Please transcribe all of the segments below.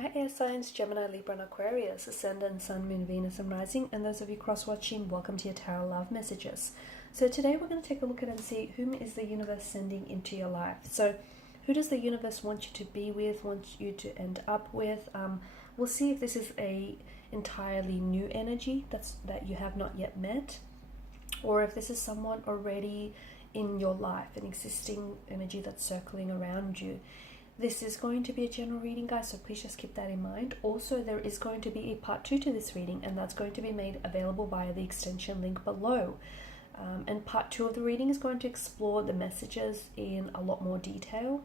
Hi air signs, Gemini, Libra and Aquarius, Ascendant, Sun, Moon, Venus and Rising, and those of you cross-watching, welcome to your Tarot Love Messages. So today we're going to take a look at and see whom is the universe sending into your life. So who does the universe want you to be with, want you to end up with? We'll see if this is a entirely new energy that you have not yet met, or if this is someone already in your life, an existing energy that's circling around you. This is going to be a general reading, guys, so please just keep that in mind. Also, there is going to be a part 2 to this reading, and that's going to be made available via the extension link below. And part 2 of the reading is going to explore the messages in a lot more detail.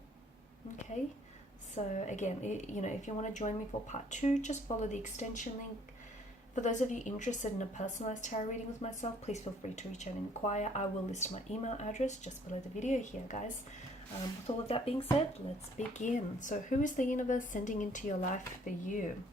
Okay, so again, if you want to join me for part 2, just follow the extension link. For those of you interested in a personalized tarot reading with myself, please feel free to reach out and inquire. I will list my email address just below the video here, guys. With all of that being said, let's begin. So who is the universe sending into your life for you?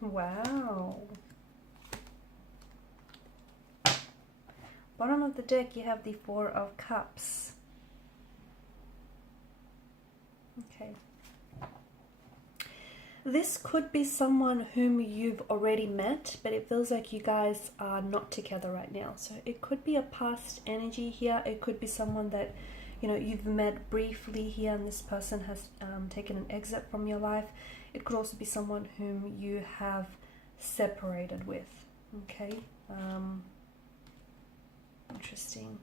Wow. Bottom of the deck, you have the Four of Cups. Okay. This could be someone whom you've already met, but it feels like you guys are not together right now. So it could be a past energy here. It could be someone that, you've met briefly here, and this person has taken an exit from your life. It could also be someone whom you have separated with. Okay. Interesting.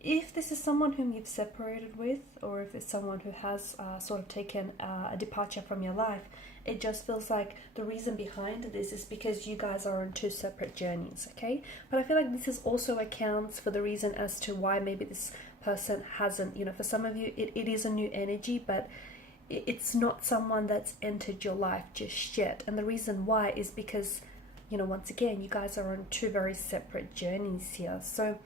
If this is someone whom you've separated with, or if it's someone who has sort of taken a departure from your life, it just feels like the reason behind this is because you guys are on two separate journeys, okay? But I feel like this is also accounts for the reason as to why maybe this person hasn't, for some of you, it is a new energy, but it's not someone that's entered your life just yet. And the reason why is because, once again, you guys are on two very separate journeys here. So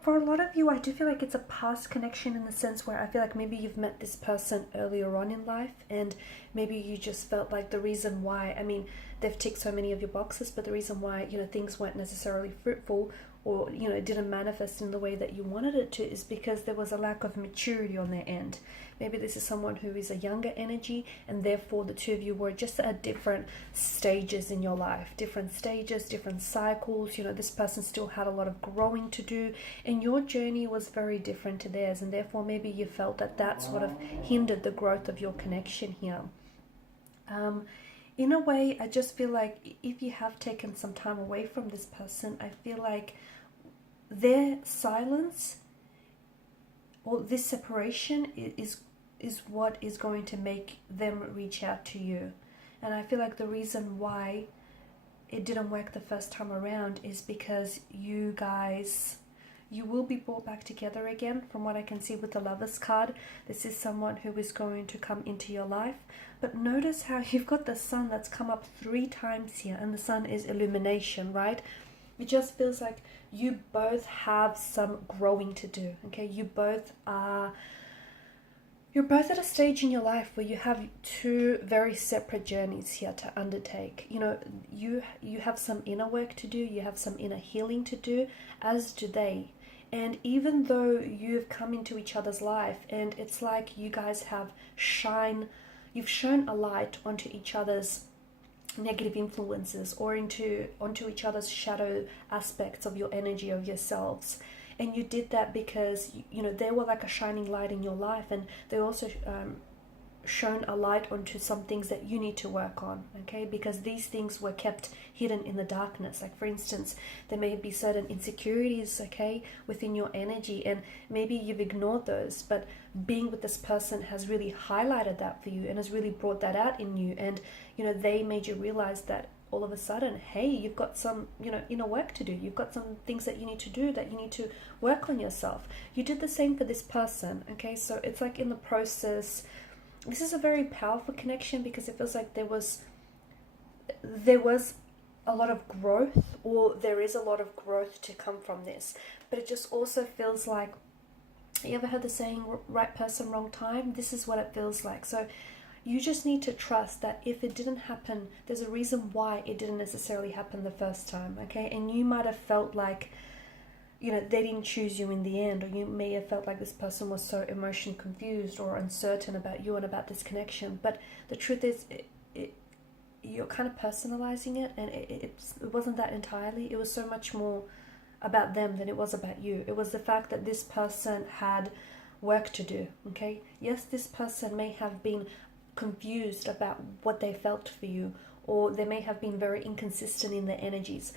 for a lot of you, I do feel like it's a past connection in the sense where I feel like maybe you've met this person earlier on in life, and maybe you just felt like the reason why, they've ticked so many of your boxes, but the reason why, things weren't necessarily fruitful, or, it didn't manifest in the way that you wanted it to, is because there was a lack of maturity on their end. Maybe this is someone who is a younger energy, and therefore the two of you were just at different stages in your life, different stages, different cycles. This person still had a lot of growing to do, and your journey was very different to theirs, and therefore maybe you felt that sort of hindered the growth of your connection here. In a way, I just feel like if you have taken some time away from this person, I feel like their silence or this separation is what is going to make them reach out to you. And I feel like the reason why it didn't work the first time around is because you will be brought back together again. From what I can see with the Lovers card, this is someone who is going to come into your life. But notice how you've got the Sun that's come up 3 times here, and the Sun is illumination, right? It just feels like you both have some growing to do, okay? You're both at a stage in your life where you have 2 very separate journeys here to undertake. You have some inner work to do, you have some inner healing to do, as do they. And even though you've come into each other's life, and it's like you guys you've shone a light onto each other's negative influences, or onto each other's shadow aspects of your energy, of yourselves. And you did that because they were like a shining light in your life, and they also shown a light onto some things that you need to work on, okay? Because these things were kept hidden in the darkness. Like, for instance, there may be certain insecurities, okay, within your energy, and maybe you've ignored those, but being with this person has really highlighted that for you and has really brought that out in you. And, you know, they made you realize that all of a sudden, hey, you've got some, you know, inner work to do. You've got some things that you need to do, that you need to work on yourself. You did the same for this person, okay? So it's like in the process, this is a very powerful connection, because it feels like there was a lot of growth, or there is a lot of growth to come from this. But it just also feels like, you ever heard the saying, right person, wrong time? This is what it feels like. So you just need to trust that if it didn't happen, there's a reason why it didn't necessarily happen the first time, okay? And you might have felt like, you know, they didn't choose you in the end, or you may have felt like this person was so emotionally confused or uncertain about you and about this connection. But the truth is, you're kind of personalizing it, and it wasn't that entirely. It was so much more about them than it was about you. It was the fact that this person had work to do, okay? Yes, this person may have been confused about what they felt for you, or they may have been very inconsistent in their energies,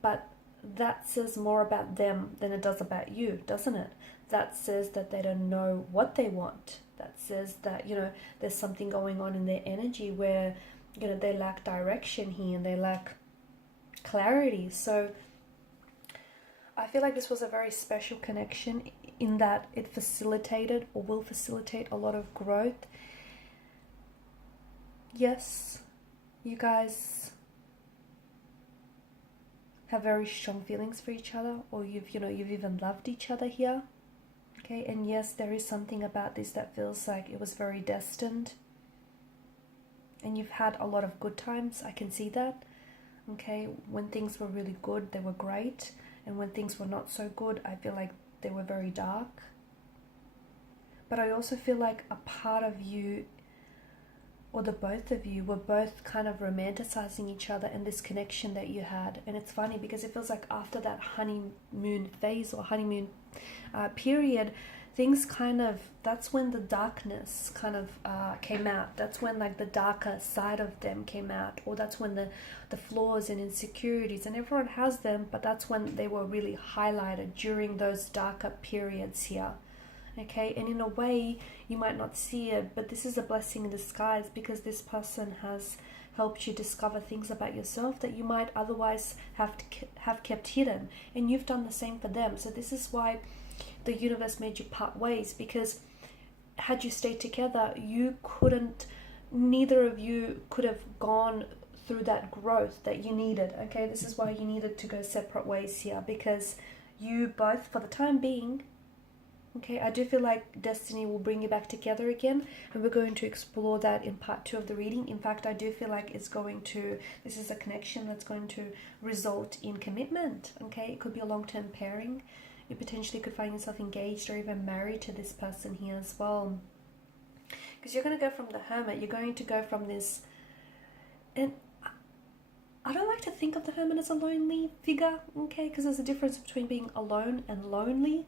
but that says more about them than it does about you, doesn't it? That says that they don't know what they want. That says that, you know, there's something going on in their energy where, you know, they lack direction here and they lack clarity. So I feel like this was a very special connection in that it facilitated, or will facilitate, a lot of growth. Yes, you guys have very strong feelings for each other, or you've even loved each other here, okay? And yes, there is something about this that feels like it was very destined, and you've had a lot of good times. I can see that, okay? When things were really good, they were great, and when things were not so good, I feel like they were very dark. But I also feel like a part of you, or the both of you, were both kind of romanticizing each other and this connection that you had. And it's funny because it feels like after that honeymoon phase, or honeymoon period, things kind of, that's when the darkness kind of came out. That's when like the darker side of them came out, or that's when the flaws and insecurities, and everyone has them, but that's when they were really highlighted during those darker periods here. Okay, and in a way, you might not see it, but this is a blessing in disguise, because this person has helped you discover things about yourself that you might otherwise have kept hidden, and you've done the same for them. So this is why the universe made you part ways, because had you stayed together, neither of you could have gone through that growth that you needed. Okay, this is why you needed to go separate ways here, because you both, for the time being, okay, I do feel like destiny will bring you back together again, and we're going to explore that in part 2 of the reading. In fact, I do feel like this is a connection that's going to result in commitment, okay? It could be a long-term pairing. You potentially could find yourself engaged or even married to this person here as well. Because you're going to go from the Hermit, you're going to go from this, and I don't like to think of the Hermit as a lonely figure, okay? Because there's a difference between being alone and lonely.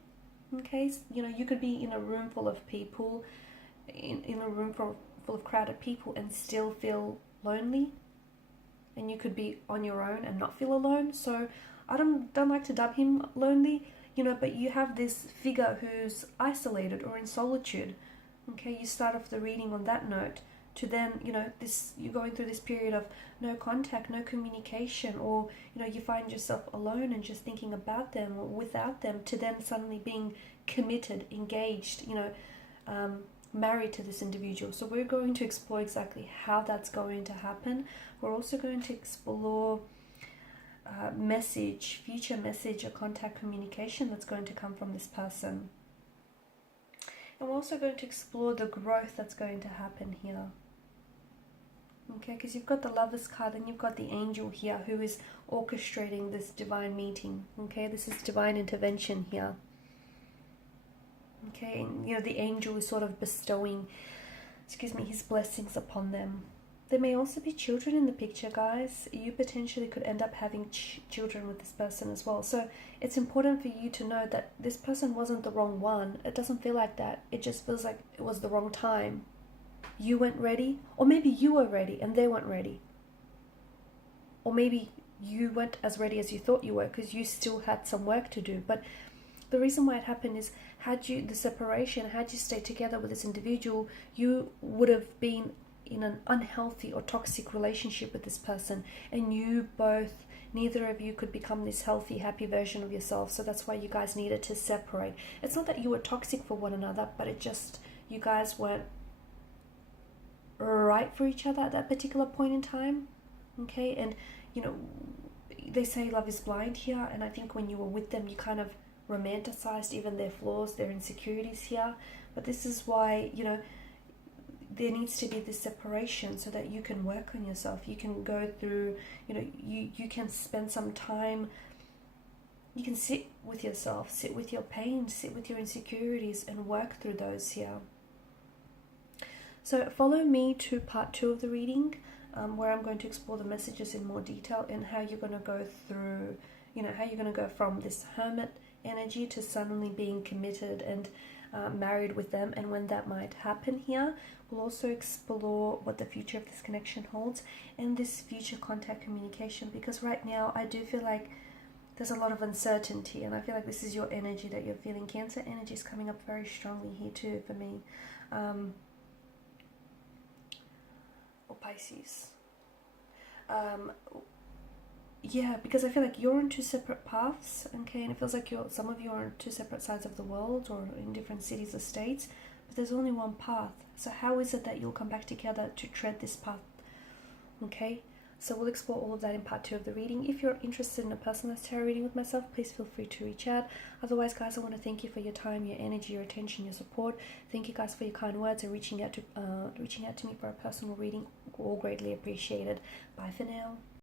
Okay, you know, you could be in a room full of people, in a room full of crowded people, and still feel lonely. And you could be on your own and not feel alone. So I don't like to dub him lonely, you know, but you have this figure who's isolated or in solitude. Okay, you start off the reading on that note, to then, you know, you're going through this period of no contact, no communication, or, you know, you find yourself alone and just thinking about them or without them, to then suddenly being committed, engaged, you know, married to this individual. So we're going to explore exactly how that's going to happen. We're also going to explore future message or contact communication that's going to come from this person. And we're also going to explore the growth that's going to happen here. Okay, because you've got the Lovers card and you've got the Angel here who is orchestrating this divine meeting. Okay, this is divine intervention here. Okay, and you know, the Angel is sort of bestowing, his blessings upon them. There may also be children in the picture, guys. You potentially could end up having children with this person as well. So it's important for you to know that this person wasn't the wrong one. It doesn't feel like that. It just feels like it was the wrong time. you weren't ready, or maybe you were ready and they weren't ready, or maybe you weren't as ready as you thought you were because you still had some work to do. But the reason why it happened is, had you stayed together with this individual, you would have been in an unhealthy or toxic relationship with this person, and neither of you could become this healthy, happy version of yourself. So that's why you guys needed to separate. It's not that you were toxic for one another, but you guys weren't right for each other at that particular point in time. Okay, and they say love is blind here, and I think when you were with them, you kind of romanticized even their flaws, their insecurities here. But this is why, there needs to be this separation so that you can work on yourself. You can go through, you can spend some time, you can sit with yourself, sit with your pain, sit with your insecurities, and work through those here. So follow me to part 2 of the reading, where I'm going to explore the messages in more detail and how you're going to go through, how you're going to go from this hermit energy to suddenly being committed and married with them, and when that might happen here. We'll also explore what the future of this connection holds and this future contact communication, because right now I do feel like there's a lot of uncertainty, and I feel like this is your energy that you're feeling. Cancer energy is coming up very strongly here too for me. Or Pisces. Yeah, because I feel like you're on 2 separate paths, okay, and it feels like some of you are on 2 separate sides of the world or in different cities or states, but there's only one path. So how is it that you'll come back together to tread this path? Okay, so we'll explore all of that in part 2 of the reading. If you're interested in a personalized tarot reading with myself, please feel free to reach out. Otherwise, guys, I want to thank you for your time, your energy, your attention, your support. Thank you guys for your kind words and reaching out to me for a personal reading. All greatly appreciated. Bye for now.